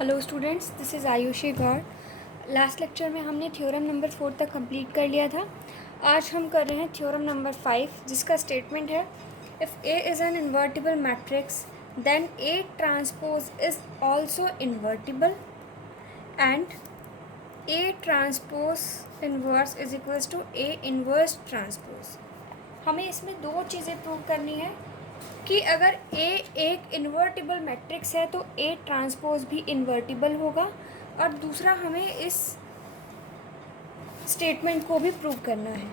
Hello students, this is Ayushi Gaur. Last lecture में हमने theorem number 4 तक कंप्लीट कर लिया था। आज हम कर रहे हैं थ्योरम नंबर 5, जिसका स्टेटमेंट है if A is an invertible matrix then A transpose is also invertible and A transpose inverse is equals to A inverse transpose. हमें इसमें दो चीज़ें प्रूव करनी है कि अगर A एक इन्वर्टिबल मैट्रिक्स है तो A ट्रांसपोज भी इन्वर्टिबल होगा, और दूसरा हमें इस स्टेटमेंट को भी प्रूव करना है।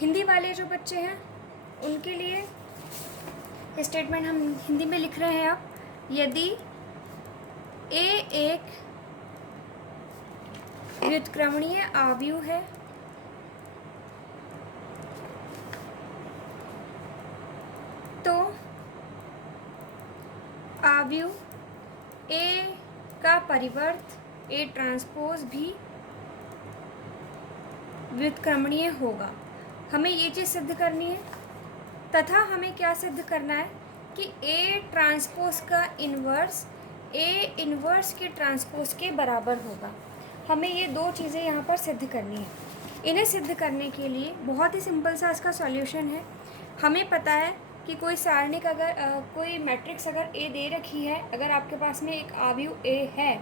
हिंदी वाले जो बच्चे हैं उनके लिए स्टेटमेंट हम हिंदी में लिख रहे हैं। अब यदि A एक व्युत्क्रमणीय आव्यूह है तो आव्यूह A का परिवर्त A ट्रांसपोज भी व्युत्क्रमणीय होगा। हमें ये चीज़ सिद्ध करनी है, तथा हमें क्या सिद्ध करना है कि A ट्रांसपोज का इन्वर्स A इन्वर्स के ट्रांसपोज के बराबर होगा। हमें ये दो चीज़ें यहाँ पर सिद्ध करनी है। इन्हें सिद्ध करने के लिए बहुत ही सिंपल सा इसका सॉल्यूशन है। हमें पता है कि कोई सारणिक कोई मैट्रिक्स अगर A दे रखी है, अगर आपके पास में एक आव्यूह A है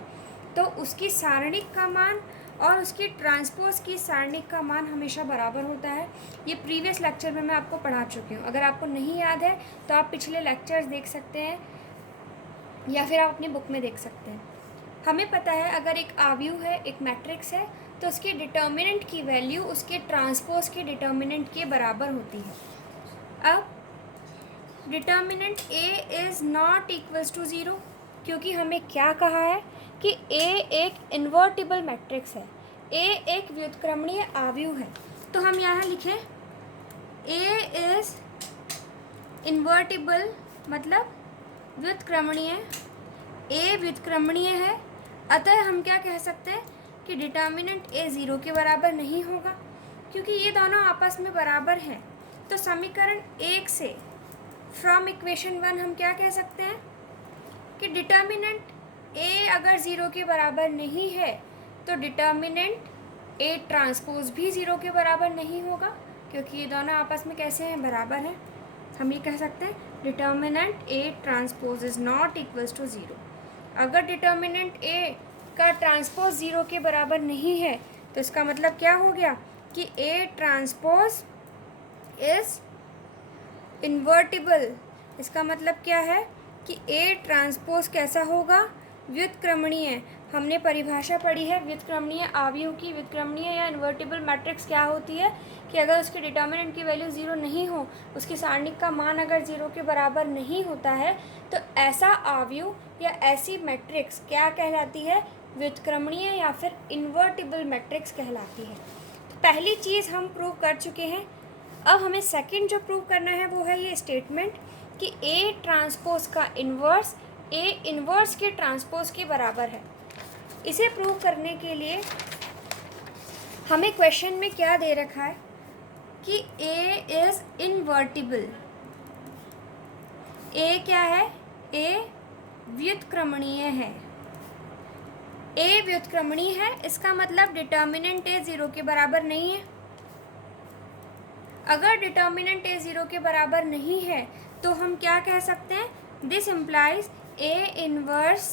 तो उसकी सारणिक का मान और उसकी ट्रांसपोज की सारणिक का मान हमेशा बराबर होता है। ये प्रीवियस लेक्चर में मैं आपको पढ़ा चुकी हूँ। अगर आपको नहीं याद है तो आप पिछले लेक्चर्स देख सकते हैं या फिर आप अपनी बुक में देख सकते हैं। हमें पता है अगर एक आव्यूह है, एक मैट्रिक्स है, तो उसके डिटर्मिनेंट की वैल्यू उसके ट्रांसपोज के डिटर्मिनेंट के बराबर होती है। अब determinant A is not equals to 0, क्योंकि हमें क्या कहा है कि A एक इन्वर्टिबल मैट्रिक्स है, A एक व्युत्क्रमणीय आव्यूह है। तो हम यहाँ लिखें A इज़ इन्वर्टिबल मतलब व्युत्क्रमणीय, A व्युत्क्रमणीय है, अतः हम क्या कह सकते हैं कि डिटर्मिनेंट A 0 के बराबर नहीं होगा, क्योंकि ये दोनों आपस में बराबर हैं। तो समीकरण 1 से फ्रॉम इक्वेशन 1 हम क्या कह सकते हैं कि डिटर्मिनेंट A अगर 0 के बराबर नहीं है तो डिटर्मिनेंट A ट्रांसपोज भी 0 के बराबर नहीं होगा, क्योंकि ये दोनों आपस में कैसे हैं, बराबर हैं। हम ये कह सकते हैं determinant A transpose is not equals to 0। अगर डिटर्मिनेंट A का ट्रांसपोज 0 के बराबर नहीं है तो इसका मतलब क्या हो गया कि A ट्रांसपोज इज़ इन्वर्टिबल। इसका मतलब क्या है कि A ट्रांसपोज कैसा होगा, व्युत्क्रमणीय। हमने परिभाषा पढ़ी है व्युत्क्रमणीय आव्यूह की। व्युत्क्रमणीय या इन्वर्टिबल मैट्रिक्स क्या होती है कि अगर उसके डिटर्मिनेंट की वैल्यू 0 नहीं हो, उसकी सारणिक का मान अगर 0 के बराबर नहीं होता है, तो ऐसा आव्यूह या ऐसी मैट्रिक्स क्या कहलाती है, व्युत्क्रमणीय या फिर इन्वर्टिबल मैट्रिक्स कहलाती है। तो पहली चीज़ हम प्रूव कर चुके हैं। अब हमें सेकंड जो प्रूव करना है वो है ये स्टेटमेंट कि A ट्रांसपोज का इन्वर्स A इन्वर्स के ट्रांसपोज के बराबर है। इसे प्रूव करने के लिए हमें क्वेश्चन में क्या दे रखा है कि A इज़ इन्वर्टिबल। A क्या है, A व्युत्क्रमणीय है। A व्युत्क्रमणीय है, इसका मतलब डिटर्मिनेंट A 0 के बराबर नहीं है। अगर डिटर्मिनेंट A 0 के बराबर नहीं है तो हम क्या कह सकते हैं, दिस इम्प्लाइज A इन्वर्स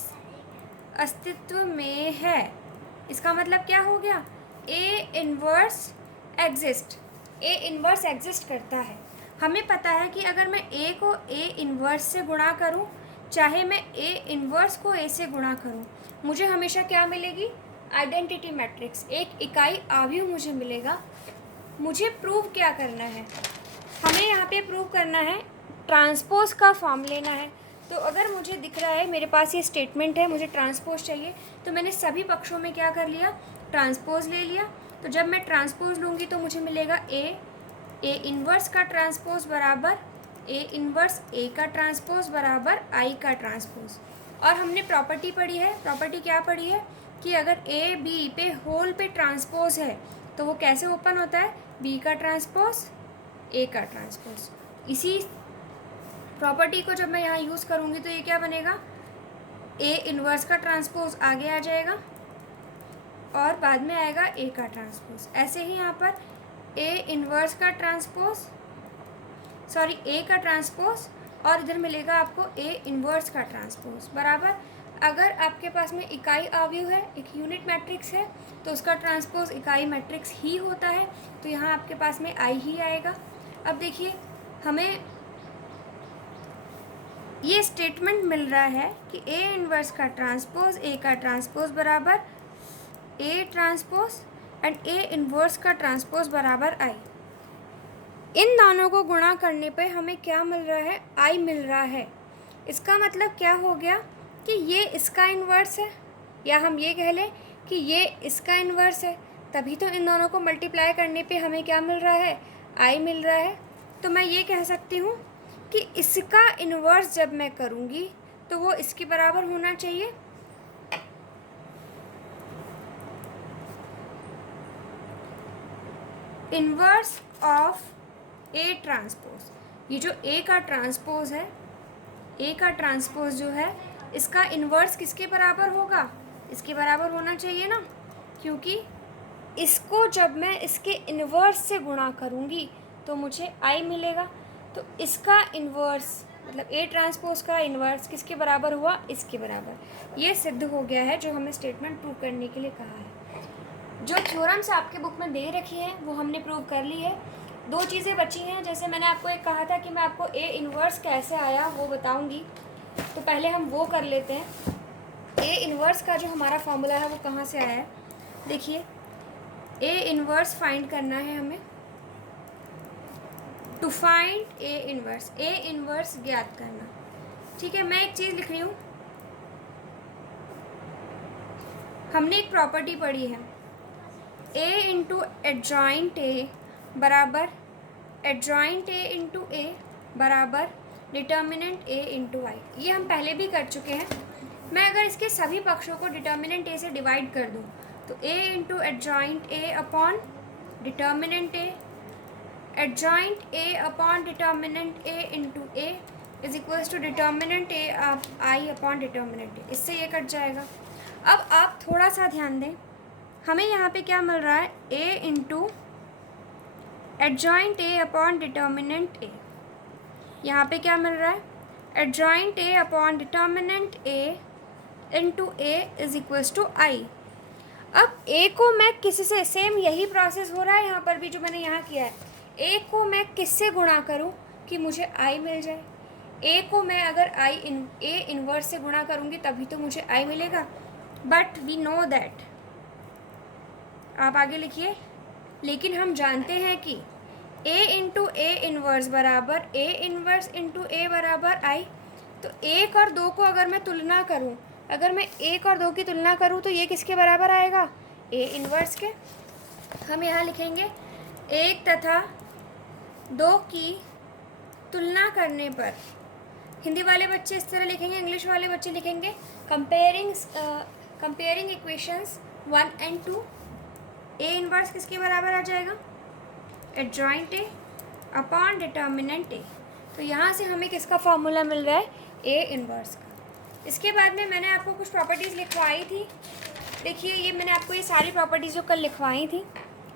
अस्तित्व में है। इसका मतलब क्या हो गया, A inverse exist, A inverse exist करता है। हमें पता है कि अगर मैं A को A इन्वर्स से गुणा करूं, चाहे मैं A इन्वर्स को A से गुणा करूं, मुझे हमेशा क्या मिलेगी, आइडेंटिटी मैट्रिक्स, एक इकाई आव्यूह मुझे मिलेगा। मुझे प्रूव क्या करना है, हमें यहाँ पे प्रूव करना है ट्रांसपोज का फॉर्म लेना है। तो अगर मुझे दिख रहा है मेरे पास ये स्टेटमेंट है, मुझे ट्रांसपोज चाहिए, तो मैंने सभी पक्षों में क्या कर लिया, ट्रांसपोज ले लिया। तो जब मैं ट्रांसपोज लूँगी तो मुझे मिलेगा A इन्वर्स का ट्रांसपोज बराबर A इन्वर्स A का ट्रांसपोज बराबर I का ट्रांसपोज। और हमने प्रॉपर्टी पढ़ी है, प्रॉपर्टी क्या पढ़ी है कि अगर A B पे होल पे ट्रांसपोज है तो वो कैसे ओपन होता है, B का ट्रांसपोज A का ट्रांसपोज। इसी प्रॉपर्टी को जब मैं यहाँ यूज़ करूँगी तो ये क्या बनेगा, ए इन्वर्स का ट्रांसपोज आगे आ जाएगा और बाद में आएगा ए का ट्रांसपोज। ऐसे ही यहाँ पर ए इन्वर्स का ट्रांसपोज, सॉरी ए का ट्रांसपोज, और इधर मिलेगा आपको ए इन्वर्स का ट्रांसपोज बराबर। अगर आपके पास में इकाई अवयव है, एक यूनिट मैट्रिक्स है, तो उसका ट्रांसपोज इकाई मैट्रिक्स ही होता है, तो यहाँ आपके पास में आई ही आएगा। अब देखिए हमें ये स्टेटमेंट मिल रहा है कि ए इन्वर्स का ट्रांसपोज ए का ट्रांसपोज बराबर A transpose and A inverse का ट्रांसपोज बराबर आई। इन दोनों को गुणा करने पे हमें क्या मिल रहा है? आई मिल रहा है। इसका मतलब क्या हो गया कि ये इसका इन्वर्स है, या हम ये कह लें कि ये इसका इन्वर्स है, तभी तो इन दोनों को मल्टीप्लाई करने पे हमें क्या मिल रहा है? आई मिल रहा है। तो मैं ये कह सकती हूँ कि इसका इन्वर्स जब मैं करूँगी तो वो इसके बराबर होना चाहिए। इन्वर्स ऑफ ए ट्रांसपोज, ये जो ए का ट्रांसपोज है, ए का ट्रांसपोज जो है, इसका इन्वर्स किसके बराबर होगा? इसके बराबर होना चाहिए ना, क्योंकि इसको जब मैं इसके इन्वर्स से गुणा करूँगी तो मुझे आई मिलेगा। तो इसका इन्वर्स मतलब ए ट्रांसपोज का इन्वर्स किसके बराबर हुआ? इसके बराबर। ये सिद्ध हो गया है जो हमें स्टेटमेंट प्रूव करने के लिए कहा है। जो थ्योरम्स आपके बुक में दे रखी हैं वो हमने प्रूव कर ली है। दो चीज़ें बची हैं, जैसे मैंने आपको एक कहा था कि मैं आपको ए इन्वर्स कैसे आया वो बताऊंगी, तो पहले हम वो कर लेते हैं। ए इन्वर्स का जो हमारा फॉर्मूला है वो कहाँ से आया है? देखिए, ए इन्वर्स फाइंड करना है हमें। टू फाइंड ए इन्वर्स ज्ञात करना। ठीक है, मैं एक चीज़ लिख रही हूँ। हमने एक प्रॉपर्टी पढ़ी है, ए इंटू एडजॉइंट ए बराबर एडजॉइंट ए इंटू ए बराबर डिटर्मिनेंट ए इंटू आई। ये हम पहले भी कर चुके हैं। मैं अगर इसके सभी पक्षों को डिटर्मिनेंट ए से डिवाइड कर दूँ तो A into adjoint A upon determinant A, adjoint A upon determinant A into A is equals to determinant A I upon determinant A. इससे ये कट जाएगा। अब आप थोड़ा सा ध्यान दें, हमें यहाँ पे क्या मिल रहा है? A into adjoint A upon determinant A. यहाँ पे क्या मिल रहा है? Adjoint A upon determinant A into A is equals to I. अब ए को मैं किसी से, सेम यही प्रोसेस हो रहा है यहाँ पर भी जो मैंने यहाँ किया है। ए को मैं किससे गुणा करूँ कि मुझे आई मिल जाए? ए को मैं अगर ए इन्वर्स से गुणा करूँगी तभी तो मुझे आई मिलेगा। बट वी नो दैट, आप आगे लिखिए, लेकिन हम जानते हैं कि ए इंटू ए इन्वर्स बराबर ए इन्वर्स इंटू ए बराबर आई। तो एक और दो को अगर मैं तुलना करूं, अगर मैं एक और दो की तुलना करूं तो ये किसके बराबर आएगा? ए इन्वर्स के। हम यहाँ लिखेंगे एक तथा दो की तुलना करने पर, हिंदी वाले बच्चे इस तरह लिखेंगे, इंग्लिश वाले बच्चे लिखेंगे comparing equations 1 and 2। A inverse किसके बराबर आ जाएगा? एडजॉइंट ए अपॉन डिटर्मिनेंट ए। तो यहाँ से हमें किसका फॉर्मूला मिल रहा है? ए इन्वर्स का। इसके बाद में मैंने आपको कुछ प्रॉपर्टीज़ लिखवाई थी। देखिए, ये मैंने आपको ये सारी प्रॉपर्टीज़ जो कल लिखवाई थी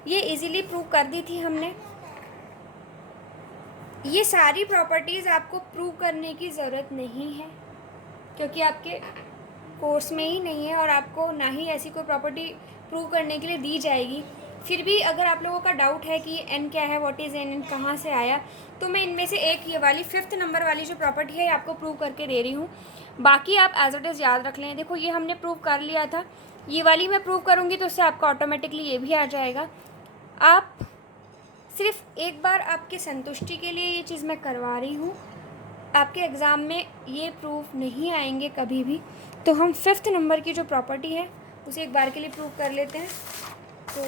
ये इजीली प्रूव कर दी थी हमने। ये सारी प्रॉपर्टीज़ आपको प्रूव करने की ज़रूरत नहीं है, क्योंकि आपके कोर्स में ही नहीं है और आपको ना ही ऐसी कोई प्रॉपर्टी प्रूव करने के लिए दी जाएगी। फिर भी अगर आप लोगों का डाउट है कि एन क्या है, व्हाट इज़ एन, कहाँ से आया, तो मैं इनमें से एक ये वाली 5th नंबर वाली जो प्रॉपर्टी है आपको प्रूव करके दे रही हूँ। बाकी आप एज इट इज़ याद रख लें। देखो, ये हमने प्रूव कर लिया था, ये वाली मैं प्रूव करूँगी तो उससे आपका ऑटोमेटिकली ये भी आ जाएगा। आप सिर्फ एक बार आपकी संतुष्टि के लिए ये चीज़ मैं करवा रही हूँ, आपके एग्ज़ाम में ये प्रूफ नहीं आएंगे कभी भी। तो हम 5th नंबर की जो प्रॉपर्टी है उसे एक बार के लिए प्रूव कर लेते हैं। तो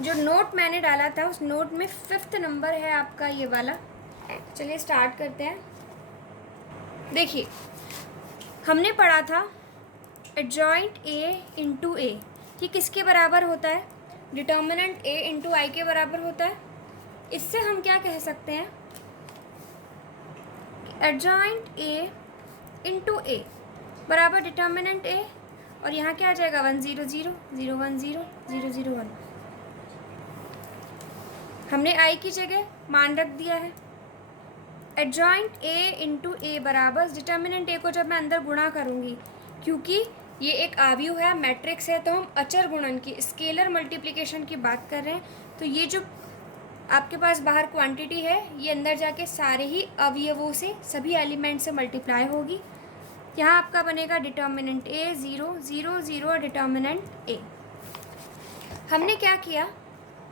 जो नोट मैंने डाला था उस नोट में 5th नंबर है आपका ये वाला। चलिए स्टार्ट करते हैं। देखिए, हमने पढ़ा था एडजॉइंट ए इंटू ए, ये किसके बराबर होता है? डिटर्मिनेंट ए इंटू आई के बराबर होता है। इससे हम क्या कह सकते हैं? एडजॉइंट ए इंटू ए, बराबर डिटर्मिनेंट ए, और यहाँ क्या आ जाएगा 1 0 0 0 1 0 0 0 1। हमने आई की जगह मान रख दिया है। एडजॉइंट ए इंटू ए बराबर डिटर्मिनेंट ए को जब मैं अंदर गुणा करूँगी, क्योंकि ये एक आव्यूह है, मैट्रिक्स है, तो हम अचर गुणन की, स्केलर मल्टीप्लिकेशन की बात कर रहे हैं। तो ये जो आपके पास बाहर क्वांटिटी है, ये अंदर जाके सारे ही अवयवों से, सभी एलिमेंट से मल्टीप्लाई होगी। यहाँ आपका बनेगा डिटर्मिनेंट ए 0 0 0 और डिटर्मिनेंट ए। हमने क्या किया,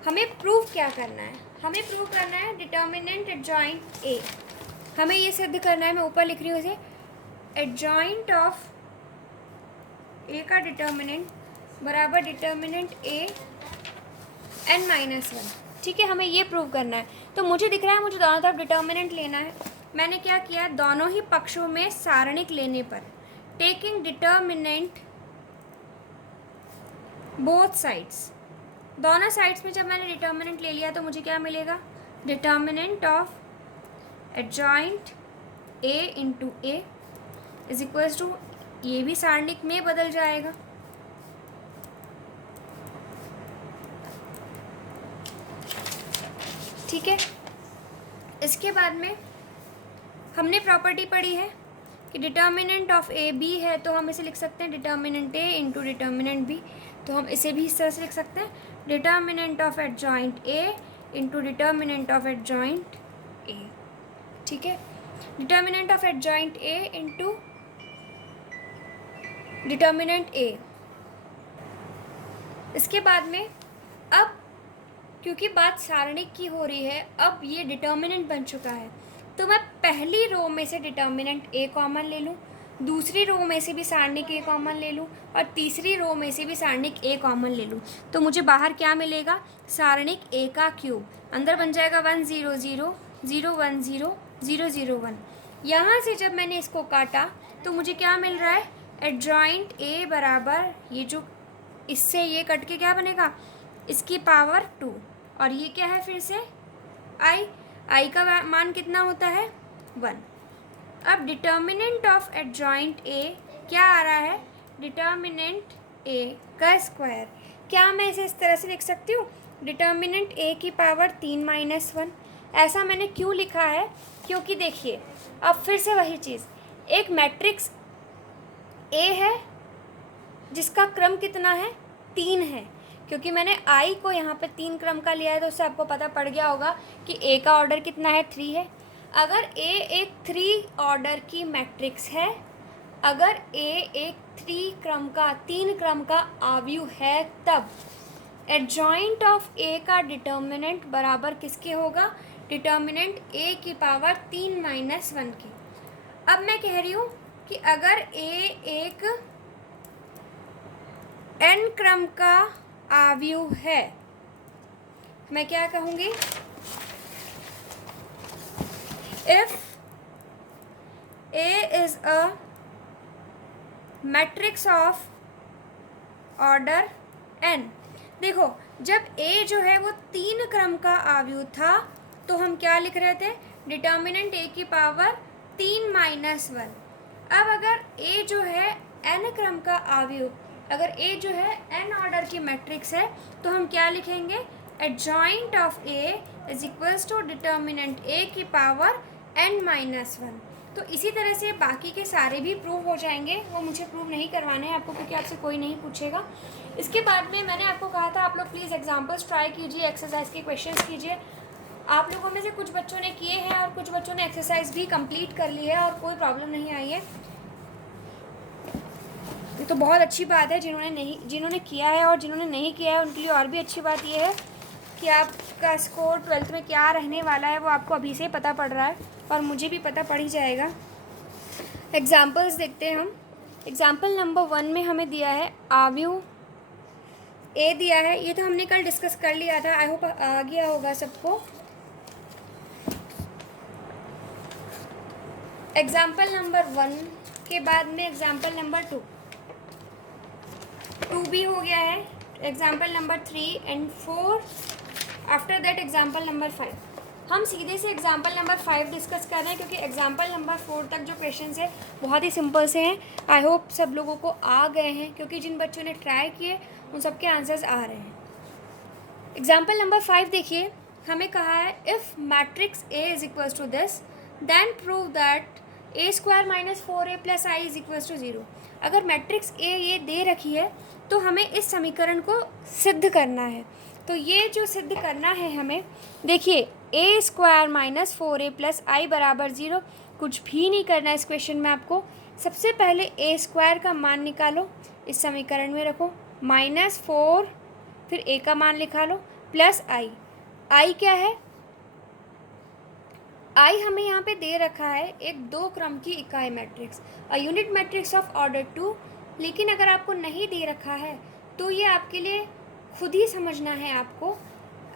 हमें प्रूव क्या करना है, हमें प्रूव करना है डिटर्मिनेंट एडजॉइंट ए। हमें ये सिद्ध करना है, मैं ऊपर लिख रही हूँ इसे, एडजॉइंट ऑफ ए का डिटर्मिनेंट बराबर डिटर्मिनेंट ए n-1। ठीक है, हमें ये प्रूव करना है। तो मुझे दिख रहा है मुझे दोनों तरफ डिटर्मिनेंट लेना है। मैंने क्या किया, दोनों ही पक्षों में सारणिक लेने पर, टेकिंग डिटर्मिनेंट बोथ साइड्स, दोनों साइड्स में जब मैंने डिटर्मिनेंट ले लिया तो मुझे क्या मिलेगा, determinant of adjoint A into A is equals to, ये भी सारणिक में बदल जाएगा। ठीक है, इसके बाद में हमने प्रॉपर्टी पढ़ी है कि डिटर्मिनेंट ऑफ ए बी है, तो हम इसे लिख सकते हैं determinant A into determinant B. तो हम इसे भी इस तरह से लिख सकते हैं, determinant of adjoint A into determinant of adjoint A. ठीक है, determinant of adjoint A into determinant A. इसके बाद में अब क्योंकि बात सारणिक की हो रही है, अब ये डिटर्मिनेंट बन चुका है, तो मैं पहली रो में से डिटर्मिनेंट ए कॉमन ले लूँ, दूसरी रो में से भी सारणिक ए कॉमन ले लूँ, और तीसरी रो में से भी सारणिक ए कॉमन ले लूँ। तो मुझे बाहर क्या मिलेगा, सारणिक ए का क्यूब। अंदर बन जाएगा 1 0 0 0 1 0 0 0 1। यहाँ से जब मैंने इसको काटा तो मुझे क्या मिल रहा है, एडजॉइंट ए बराबर, ये जो इससे ये कट के क्या बनेगा, इसकी पावर 2, और ये क्या है फिर से आई का मान कितना होता है 1। अब डिटर्मिनेंट ऑफ एडजॉइंट ए क्या आ रहा है, डिटर्मिनेंट ए का स्क्वायर। क्या मैं इसे इस तरह से लिख सकती हूँ, डिटर्मिनेंट ए की पावर 3 - 1। ऐसा मैंने क्यों लिखा है, क्योंकि देखिए अब फिर से वही चीज़, एक मैट्रिक्स ए है जिसका क्रम कितना है, 3 है। क्योंकि मैंने आई को यहाँ पे 3 क्रम का लिया है, तो उससे आपको पता पड़ गया होगा कि ए का ऑर्डर कितना है, 3 है। अगर ए एक 3 ऑर्डर की मैट्रिक्स है, अगर ए एक 3 क्रम का आव्यूह है, तब एडजॉइंट ऑफ ए का डिटर्मिनेंट बराबर किसके होगा, डिटर्मिनेंट ए की पावर 3 - 1 की। अब मैं कह रही हूँ कि अगर ए एक n क्रम का आव्यूह है, मैं क्या कहूँगी, if A is a matrix of order n। देखो जब a जो है वो 3 क्रम का आव्यूह था, तो हम क्या लिख रहे थे, डिटर्मिनेंट a की पावर 3 - 1। अब अगर a जो है n क्रम का आव्यूह, अगर a जो है n ऑर्डर की मैट्रिक्स है, तो हम क्या लिखेंगे, adjoint of a is equals to determinant a की पावर n - 1। तो इसी तरह से बाकी के सारे भी प्रूव हो जाएंगे। वो मुझे प्रूव नहीं करवाने हैं आपको, क्योंकि आपसे कोई नहीं पूछेगा। इसके बाद में मैंने आपको कहा था आप लोग प्लीज़ एग्जाम्पल्स ट्राई कीजिए, एक्सरसाइज के क्वेश्चंस कीजिए। आप लोगों में से कुछ बच्चों ने किए हैं और कुछ बच्चों ने एक्सरसाइज भी कंप्लीट कर ली है और कोई प्रॉब्लम नहीं आई है, तो बहुत अच्छी बात है। जिन्होंने किया है और जिन्होंने नहीं किया है उनके लिए और भी अच्छी बात यह है कि आपका स्कोर 12th में क्या रहने वाला है वो आपको अभी से पता पड़ रहा है, और मुझे भी पता पड़ ही जाएगा। एग्जाम्पल्स देखते हैं हम। एग्जाम्पल नंबर 1 में हमें दिया है आव्यूह ए दिया है, ये तो हमने कल डिस्कस कर लिया था, आई होप आ गया होगा सबको। एग्जाम्पल नंबर 1 के बाद में एग्जाम्पल नंबर 2 भी हो गया है, example number 3 and 4, after that example number 5। हम सीधे से एग्जाम्पल नंबर 5 डिस्कस कर रहे हैं, क्योंकि एग्जाम्पल नंबर 4 तक जो क्वेश्चन है बहुत ही सिंपल से हैं। आई होप सब लोगों को आ गए हैं, क्योंकि जिन बच्चों ने ट्राई किए उन सबके आंसर्स आ रहे हैं। एग्जाम्पल नंबर 5 देखिए, हमें कहा है if matrix A is equals to this then prove that A square minus 4a plus I is equals to 0। अगर मैट्रिक्स ए ये दे रखी है तो हमें इस समीकरण को सिद्ध करना है। तो ये जो सिद्ध करना है हमें, देखिए ए स्क्वायर माइनस 4a प्लस आई बराबर 0, कुछ भी नहीं करना है इस क्वेश्चन में आपको। सबसे पहले ए स्क्वायर का मान निकालो, इस समीकरण में रखो, माइनस 4, फिर ए का मान लिखा लो, प्लस आई। आई क्या है? आई हमें यहाँ पे दे रखा है एक 2 क्रम की इकाई matrix, a unit matrix of order 2। लेकिन अगर आपको नहीं दे रखा है तो ये आपके लिए खुद ही समझना है आपको।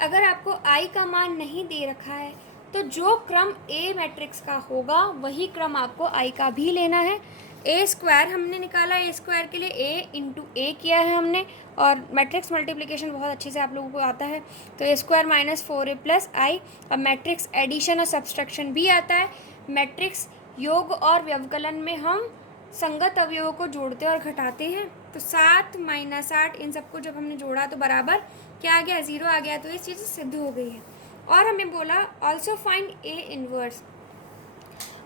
अगर आपको आई का मान नहीं दे रखा है तो जो क्रम ए मैट्रिक्स का होगा वही क्रम आपको आई का भी लेना है। ए स्क्वायर हमने निकाला, ए स्क्वायर के लिए ए इंटू ए किया है हमने, और मैट्रिक्स मल्टीप्लिकेशन बहुत अच्छे से आप लोगों को आता है। तो ए स्क्वायर माइनस 4a प्लस आई। अब मैट्रिक्स एडिशन और सब्सट्रैक्शन भी आता है। मैट्रिक्स योग और व्यवकलन में हम संगत अवयवों को जोड़ते और घटाते हैं। तो 7 माइनस 8 इन सबको जब हमने जोड़ा तो बराबर क्या आ गया? 0 आ गया। तो ये चीज़ सिद्ध हो गई है। और हमें बोला ऑल्सो फाइंड ए इनवर्स।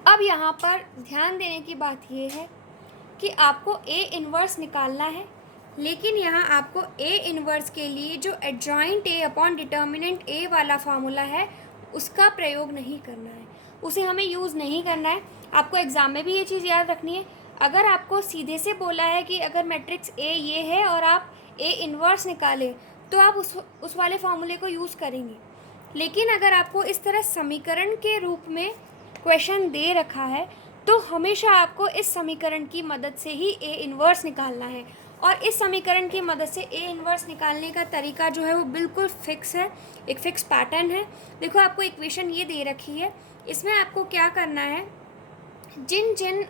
अब यहाँ पर ध्यान देने की बात ये है कि आपको ए इनवर्स निकालना है, लेकिन यहाँ आपको ए इनवर्स के लिए जो एडजॉइंट ए अपॉन डिटर्मिनेंट ए वाला फार्मूला है उसका प्रयोग नहीं करना है, उसे हमें यूज़ नहीं करना है। आपको एग्ज़ाम में भी ये चीज़ याद रखनी है। अगर आपको सीधे से बोला है कि अगर मैट्रिक्स ए ये है और आप ए इनवर्स निकालें तो आप उस वाले फार्मूले को यूज़ करेंगे। लेकिन अगर आपको इस तरह समीकरण के रूप में क्वेश्चन दे रखा है तो हमेशा आपको इस समीकरण की मदद से ही ए इनवर्स निकालना है। और इस समीकरण की मदद से ए इनवर्स निकालने का तरीका जो है वो बिल्कुल फिक्स है, एक फिक्स पैटर्न है। देखो आपको इक्वेशन ये दे रखी है, इसमें आपको क्या करना है, जिन जिन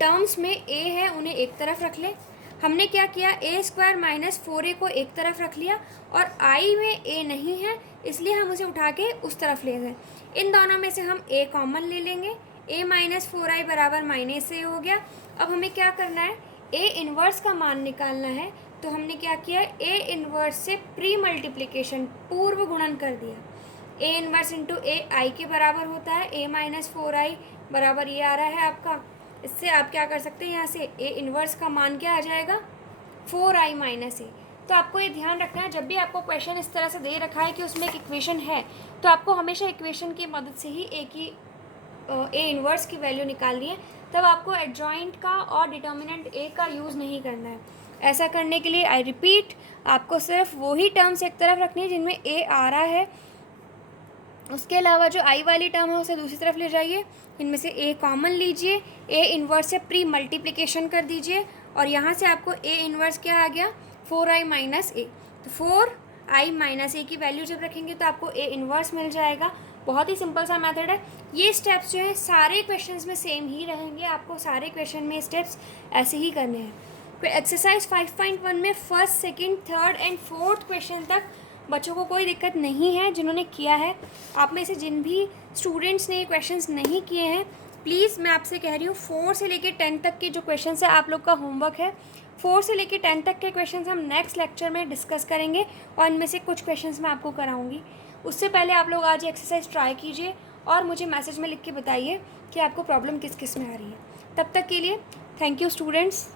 टर्म्स में ए है उन्हें एक तरफ रख ले। हमने क्या किया, ए स्क्वायर माइनस 4a को एक तरफ रख लिया, और आई में ए नहीं है इसलिए हम उसे उठा के उस तरफ ले गए। इन दोनों में से हम ए कॉमन ले लेंगे, ए माइनस 4i बराबर माइनस ए हो गया। अब हमें क्या करना है, ए इनवर्स का मान निकालना है। तो हमने क्या किया, ए इनवर्स से प्री मल्टीप्लिकेशन पूर्व गुणन कर दिया। ए इनवर्स इंटू ए आई के बराबर होता है, ए माइनस 4i बराबर ये आ रहा है आपका। इससे आप क्या कर सकते हैं, यहाँ से ए इनवर्स का मान क्या आ जाएगा, 4i माइनस ए। तो आपको ये ध्यान रखना है, जब भी आपको क्वेश्चन इस तरह से दे रखा है कि उसमें एक इक्वेशन है तो आपको हमेशा इक्वेशन की मदद से ही ए इनवर्स की वैल्यू निकालनी है। तब आपको एडजॉइंट का और डिटर्मिनेंट ए का यूज़ नहीं करना है। ऐसा करने के लिए आई रिपीट, आपको सिर्फ वही टर्म्स एक तरफ रखनी है जिनमें ए आ रहा है। उसके अलावा जो आई वाली टर्म है उसे दूसरी तरफ ले जाइए, इनमें से ए कॉमन लीजिए, ए इनवर्स से प्री मल्टीप्लिकेशन कर दीजिए, और यहाँ से आपको ए इनवर्स क्या आ गया, 4i माइनस ए। तो 4i माइनस ए की वैल्यू जब रखेंगे तो आपको ए इनवर्स मिल जाएगा। बहुत ही सिंपल सा मेथड है। ये स्टेप्स जो है सारे क्वेश्चंस में सेम ही रहेंगे, आपको सारे क्वेश्चन में स्टेप्स ऐसे ही करने हैं। फिर एक्सरसाइज 5.1 में first, second, third and fourth question तक बच्चों को कोई दिक्कत नहीं है जिन्होंने किया है। आप में से जिन भी स्टूडेंट्स ने ये क्वेश्चंस नहीं किए हैं, प्लीज़ मैं आपसे कह रही हूँ 4 से लेकर 10 तक के जो क्वेश्चंस है आप लोग का होमवर्क है। 4 से लेकर 10 तक के क्वेश्चंस हम नेक्स्ट लेक्चर में डिस्कस करेंगे, और इनमें से कुछ क्वेश्चंस मैं आपको कराऊंगी। उससे पहले आप लोग आज एक्सरसाइज ट्राई कीजिए और मुझे मैसेज में लिख के बताइए कि आपको प्रॉब्लम किस किस में आ रही है। तब तक के लिए थैंक यू स्टूडेंट्स।